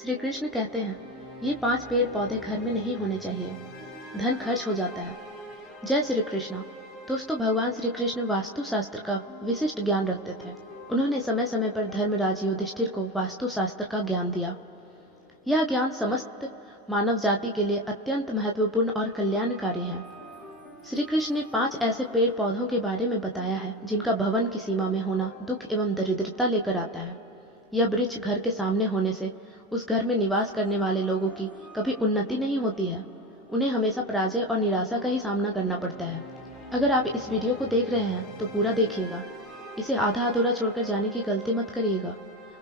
श्री कृष्ण कहते हैं, ये 5 पेड़ पौधे घर में नहीं होने चाहिए, धन खर्च हो जाता है। जय श्री कृष्ण। दोस्तों, भगवान श्री कृष्ण वास्तु शास्त्र का विशिष्ट ज्ञान रखते थे। उन्होंने समय समय पर धर्मराज युधिष्ठिर को वास्तु शास्त्र का ज्ञान दिया। यह ज्ञान समस्त मानव जाति के लिए अत्यंत महत्वपूर्ण और कल्याणकारी है। श्री कृष्ण ने 5 ऐसे पेड़ पौधों के बारे में बताया है जिनका भवन की सीमा में होना दुख एवं दरिद्रता लेकर आता है। यह वृक्ष घर के सामने होने से उस घर में निवास करने वाले लोगों की कभी उन्नति नहीं होती है। उन्हें हमेशा पराजय और निराशा का ही सामना करना पड़ता है। अगर आप इस वीडियो को देख रहे हैं तो पूरा देखिएगा, इसे आधा अधूरा छोड़कर जाने की गलती मत करिएगा।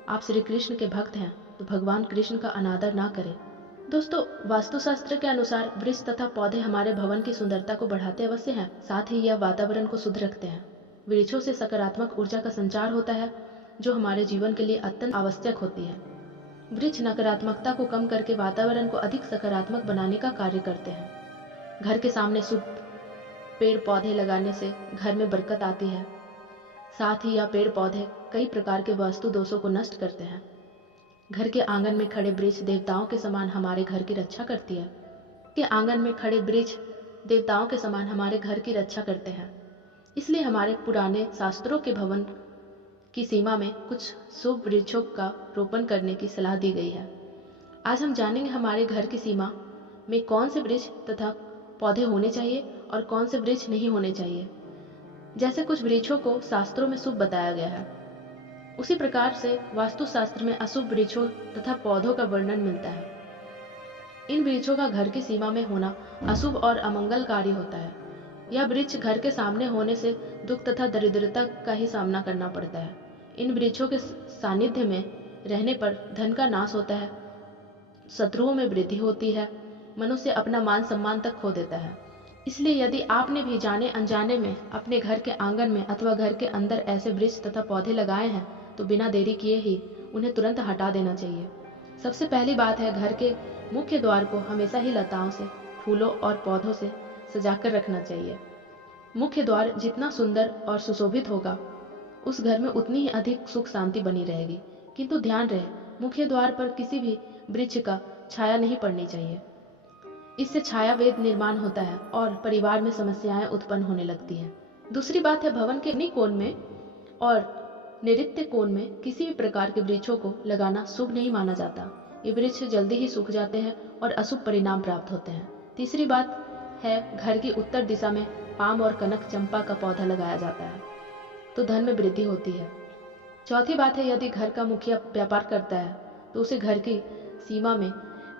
आप श्री कृष्ण के भक्त हैं तो भगवान कृष्ण का अनादर ना करें। दोस्तों, वास्तुशास्त्र के अनुसार वृक्ष तथा पौधे हमारे भवन की सुंदरता को बढ़ाते अवश्य हैं, साथ ही यह वातावरण को शुद्ध रखते हैं। वृक्षों से सकारात्मक ऊर्जा का संचार होता है जो हमारे जीवन के लिए अत्यंत आवश्यक होती है। वृक्ष नकारात्मकता को कम करके वातावरण को अधिक सकारात्मक बनाने का कार्य करते हैं। घर के सामने शुभ पेड़ पौधे लगाने से घर में बरकत आती है। साथ ही यह पेड़ पौधे कई प्रकार के वास्तु दोषों को नष्ट करते हैं। घर के आंगन में खड़े वृक्ष देवताओं के समान हमारे घर की रक्षा करती है। के आंगन में खड़े वृक्ष देवताओं के समान हमारे घर की रक्षा करते हैं। इसलिए हमारे पुराने शास्त्रों के भवन की सीमा में कुछ शुभ वृक्षों का रोपण करने की सलाह दी गई है। आज हम जानेंगे हमारे घर की सीमा में कौन से वृक्ष तथा पौधे होने चाहिए और कौन से वृक्ष नहीं होने चाहिए। जैसे कुछ वृक्षों को शास्त्रों में शुभ बताया गया है, उसी प्रकार से वास्तुशास्त्र में अशुभ वृक्षों तथा पौधों का वर्णन मिलता है। इन वृक्षों का घर की सीमा में होना अशुभ और अमंगलकारी होता है। यह वृक्ष घर के सामने होने से दुख तथा दरिद्रता का ही सामना करना पड़ता है। इन वृक्षों के सानिध्य में रहने पर धन का नाश होता है, शत्रुओं में वृद्धि होती है, मनुष्य अपना मान सम्मान तक खो देता है। इसलिए यदि आपने भी जाने अनजाने में अपने घर के आंगन में अथवा घर के अंदर ऐसे वृक्ष तथा पौधे लगाए हैं तो बिना देरी किए ही उन्हें तुरंत हटा देना चाहिए। सबसे पहली बात है, घर के मुख्य द्वार को हमेशा ही लताओं से, फूलों और पौधों से सजाकर रखना चाहिए। मुख्य द्वार जितना सुंदर और सुशोभित होगा, उस घर में उतनी ही अधिक सुख शांति बनी रहेगी। किंतु ध्यान रहे, मुख्य द्वार पर किसी भी वृक्ष का छाया नहीं पड़नी चाहिए। इससे छाया वेद निर्माण होता है और परिवार में समस्याएं उत्पन्न होने लगती हैं। दूसरी बात है, भवन के अग्नि कोण में और नैऋत्य कोण में किसी भी प्रकार के वृक्षों को लगाना शुभ नहीं माना जाता। ये वृक्ष जल्दी ही सूख जाते हैं और अशुभ परिणाम प्राप्त होते हैं। तीसरी बात है, घर की उत्तर दिशा में पाम और कनक चंपा का पौधा लगाया जाता है तो धन में वृद्धि होती है। चौथी बात है, यदि घर का मुखिया व्यापार करता है तो उसे घर की सीमा में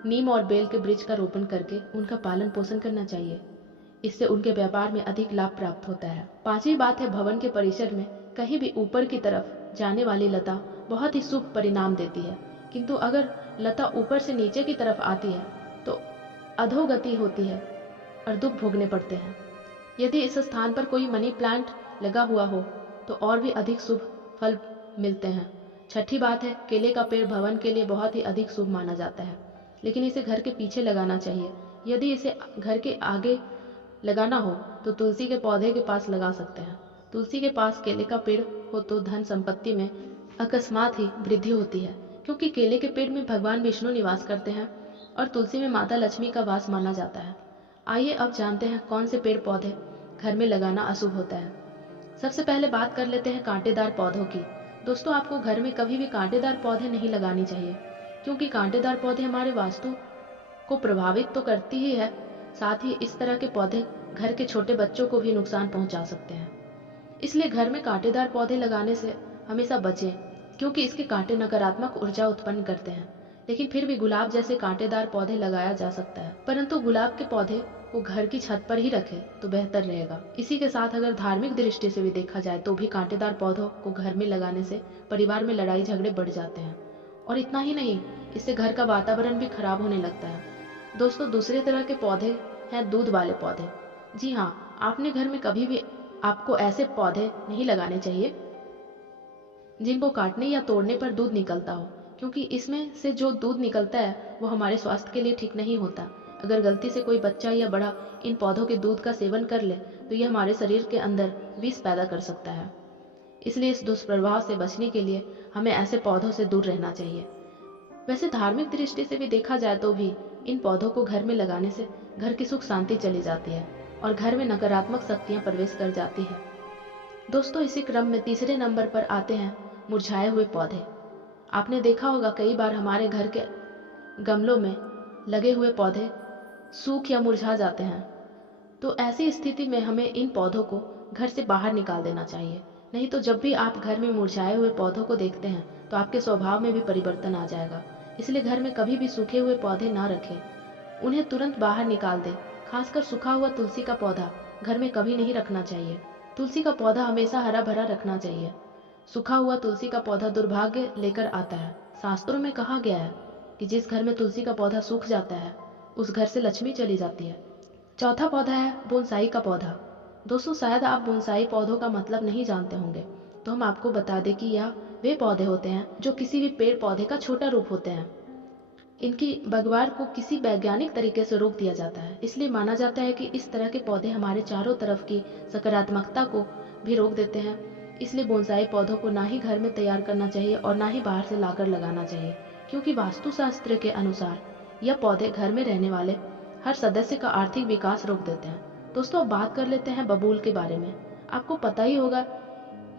नीम और बेल के वृक्ष का रोपण करके उनका पालन पोषण करना चाहिए। इससे उनके व्यापार में अधिक लाभ प्राप्त होता है। पांचवी बात है, भवन के परिसर में कहीं भी ऊपर की तरफ जाने वाली लता बहुत ही शुभ परिणाम देती है, किंतु अगर लता ऊपर से नीचे की तरफ आती है तो अधोगति होती है और दुख भोगने पड़ते हैं। यदि इस स्थान पर कोई मनी प्लांट लगा हुआ हो तो और भी अधिक शुभ फल मिलते हैं। छठी बात है, केले का पेड़ भवन के लिए बहुत ही अधिक शुभ माना जाता है, लेकिन इसे घर के पीछे लगाना चाहिए। यदि इसे घर के आगे लगाना हो तो तुलसी के पौधे के पास लगा सकते हैं। तुलसी के पास केले का पेड़ हो तो धन संपत्ति में अकस्मात ही वृद्धि होती है, क्योंकि केले के पेड़ में भगवान विष्णु निवास करते हैं और तुलसी में माता लक्ष्मी का वास माना जाता है। आइए अब जानते हैं कौन से पेड़ पौधे घर में लगाना अशुभ होता है। सबसे पहले बात कर लेते हैं कांटेदार पौधों की। दोस्तों, आपको घर में कभी भी कांटेदार पौधे नहीं लगानी चाहिए, क्योंकि कांटेदार पौधे हमारे वास्तु को प्रभावित तो करती ही है, साथ ही इस तरह के पौधे घर के छोटे बच्चों को भी नुकसान पहुंचा सकते हैं। इसलिए घर में कांटेदार पौधे लगाने से हमेशा बचें, क्योंकि इसके कांटे नकारात्मक ऊर्जा उत्पन्न करते हैं। लेकिन फिर भी गुलाब जैसे कांटेदार पौधे लगाया जा सकता है, परंतु गुलाब के पौधे को घर की छत पर ही रखें तो बेहतर रहेगा। इसी के साथ अगर धार्मिक दृष्टि से भी देखा जाए तो भी कांटेदार पौधों को घर में लगाने से परिवार में लड़ाई झगड़े बढ़ जाते हैं, और इतना ही नहीं, इससे घर का वातावरण भी खराब होने लगता है। दोस्तों, दूसरे तरह के पौधे हैं दूध वाले पौधे। जी हाँ, आपने घर में कभी भी आपको ऐसे पौधे नहीं लगाने चाहिए जिनको काटने या तोड़ने पर दूध निकलता हो, क्योंकि इसमें से जो दूध निकलता है वो हमारे स्वास्थ्य के लिए ठीक नहीं होता। अगर गलती से कोई बच्चा या बड़ा इन पौधों के दूध का सेवन कर ले तो यह हमारे शरीर के अंदर विष पैदा कर सकता है। इसलिए इस दुष्प्रभाव से बचने के लिए हमें ऐसे पौधों से दूर रहना चाहिए। वैसे धार्मिक दृष्टि से भी देखा जाए तो भी इन पौधों को घर में लगाने से घर की सुख शांति चली जाती है और घर में नकारात्मक शक्तियां प्रवेश कर जाती है। दोस्तों, इसी क्रम में तीसरे नंबर पर आते हैं मुरझाए हुए पौधे। आपने देखा होगा कई बार हमारे घर के गमलों में लगे हुए पौधे सूख या मुरझा जाते हैं। तो ऐसी स्थिति में हमें इन पौधों को घर से बाहर निकाल देना चाहिए। नहीं तो जब भी आप घर में मुरझाए हुए पौधों को देखते हैं तो आपके स्वभाव में भी परिवर्तन आ जाएगा। इसलिए घर में कभी भी सूखे हुए पौधे ना रखें, उन्हें तुरंत बाहर निकाल दें। खासकर सूखा हुआ तुलसी का पौधा घर में कभी नहीं रखना चाहिए। तुलसी का पौधा हमेशा हरा भरा रखना चाहिए। सूखा हुआ तुलसी का पौधा दुर्भाग्य लेकर आता है। शास्त्रों में कहा गया है कि जिस घर में तुलसी का पौधा सूख जाता है उस घर से लक्ष्मी चली जाती है। चौथा पौधा है बोनसाई का पौधा। दोस्तों, शायद आप बोनसाई पौधों का मतलब नहीं जानते होंगे, तो हम आपको बता दें कि यह वे पौधे होते हैं जो किसी भी पेड़ पौधे का छोटा रूप होते हैं। इनकी बगवार को किसी वैज्ञानिक तरीके से रोक दिया जाता है। इसलिए माना जाता है कि इस तरह के पौधे हमारे चारों तरफ की सकारात्मकता को भी रोक देते हैं। इसलिए बोनसाई पौधों को ना ही घर में तैयार करना चाहिए और ना ही बाहर से लाकर लगाना चाहिए, क्योंकि वास्तुशास्त्र के अनुसार यह पौधे घर में रहने वाले हर सदस्य का आर्थिक विकास रोक देते हैं। दोस्तों, अब बात कर लेते हैं बबूल के बारे में। आपको पता ही होगा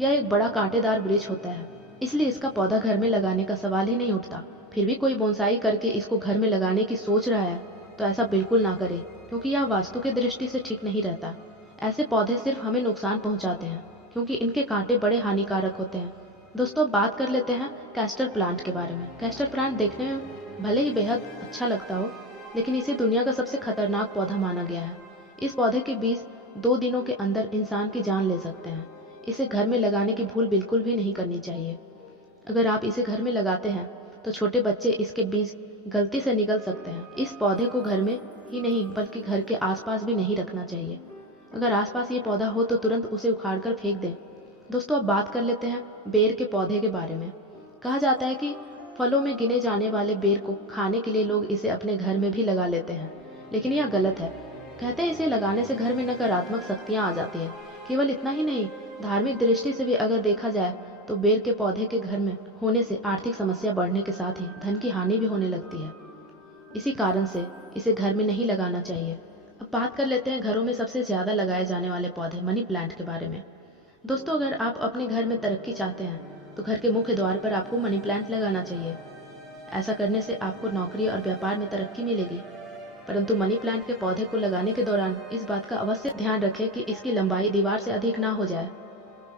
यह एक बड़ा कांटेदार वृक्ष होता है, इसलिए इसका पौधा घर में लगाने का सवाल ही नहीं उठता। फिर भी कोई बोनसाई करके इसको घर में लगाने की सोच रहा है तो ऐसा बिल्कुल ना करे, क्योंकि यह वास्तु के दृष्टि से ठीक नहीं रहता। ऐसे पौधे सिर्फ हमें नुकसान पहुंचाते हैं, क्योंकि इनके कांटे बड़े हानिकारक होते हैं। दोस्तों, बात कर लेते हैं कैस्टर प्लांट के बारे में। कैस्टर प्लांट देखने में भले ही बेहद अच्छा लगता हो, लेकिन इसे दुनिया का सबसे खतरनाक पौधा माना गया है। इस पौधे के बीज 2 दिनों के अंदर इंसान की जान ले सकते हैं। इसे घर में लगाने की भूल बिल्कुल भी नहीं करनी चाहिए। अगर आप इसे घर में लगाते हैं तो छोटे बच्चे इसके बीज गलती से निगल सकते हैं। इस पौधे को घर में ही नहीं बल्कि घर के आसपास भी नहीं रखना चाहिए। अगर आसपास ये पौधा हो तो तुरंत उसे उखाड़कर फेंक दें। दोस्तों, अब बात कर लेते हैं बेर के पौधे के बारे में। कहा जाता है कि फलों में गिने जाने वाले बेर को खाने के लिए लोग इसे अपने घर में भी लगा लेते हैं, लेकिन यह गलत है। कहते हैं इसे लगाने से घर में नकारात्मक शक्तियां आ जाती हैं। केवल इतना ही नहीं, धार्मिक दृष्टि से भी अगर देखा जाए तो बेर के पौधे के घर में होने से आर्थिक समस्या बढ़ने के साथ ही धन की हानि भी होने लगती है। इसी कारण से इसे घर में नहीं लगाना चाहिए। अब बात कर लेते हैं घरों में सबसे ज्यादा लगाए जाने वाले पौधे मनी प्लांट के बारे में। दोस्तों, अगर आप अपने घर में तरक्की चाहते हैं तो घर के मुख्य द्वार पर आपको मनी प्लांट लगाना चाहिए। ऐसा करने से आपको नौकरी और व्यापार में तरक्की मिलेगी। परंतु मनी प्लांट के पौधे को लगाने के दौरान इस बात का अवश्य ध्यान रखें कि इसकी लंबाई दीवार से अधिक ना हो जाए।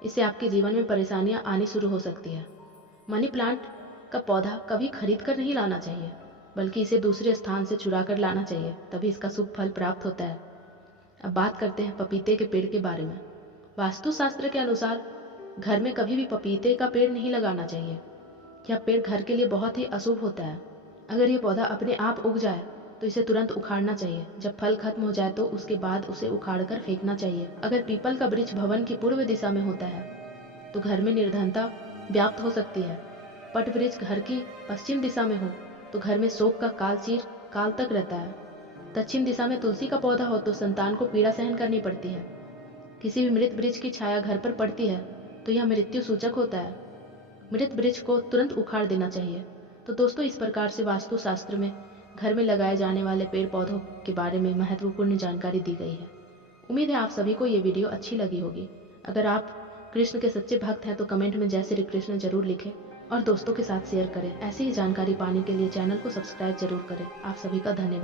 इससे आपके जीवन में परेशानियां आनी शुरू हो सकती है। मनी प्लांट का पौधा कभी खरीद कर नहीं लाना चाहिए, बल्कि इसे दूसरे स्थान से चुरा कर लाना चाहिए, तभी इसका शुभ फल प्राप्त होता है। अब बात करते हैं पपीते के पेड़ के बारे में। वास्तुशास्त्र के अनुसार घर में कभी भी पपीते का पेड़ नहीं लगाना चाहिए। यह पेड़ घर के लिए बहुत ही अशुभ होता है। अगर यह पौधा अपने आप उग जाए तो इसे तुरंत उखाड़ना चाहिए। जब फल खत्म हो जाए तो उसके बाद उसे उखाड़कर फेंकना चाहिए। अगर पीपल का वृक्ष भवन की पूर्व दिशा में होता है तो घर में निर्धनता व्याप्त हो सकती है। पट वृक्ष घर की पश्चिम दिशा में हो तो घर में शोक का काल चीर काल तक रहता है। दक्षिण दिशा में तुलसी का पौधा हो तो संतान को पीड़ा सहन करनी पड़ती है। किसी भी मृत वृक्ष की छाया घर पर पड़ती है तो यह मृत्यु सूचक होता है। मृत वृक्ष को तुरंत उखाड़ देना चाहिए। तो दोस्तों, इस प्रकार से वास्तुशास्त्र में घर में लगाए जाने वाले पेड़ पौधों के बारे में महत्वपूर्ण जानकारी दी गई है। उम्मीद है आप सभी को ये वीडियो अच्छी लगी होगी। अगर आप कृष्ण के सच्चे भक्त हैं तो कमेंट में जय श्री कृष्ण जरूर लिखें और दोस्तों के साथ शेयर करें। ऐसी ही जानकारी पाने के लिए चैनल को सब्सक्राइब जरूर करें। आप सभी का धन्यवाद।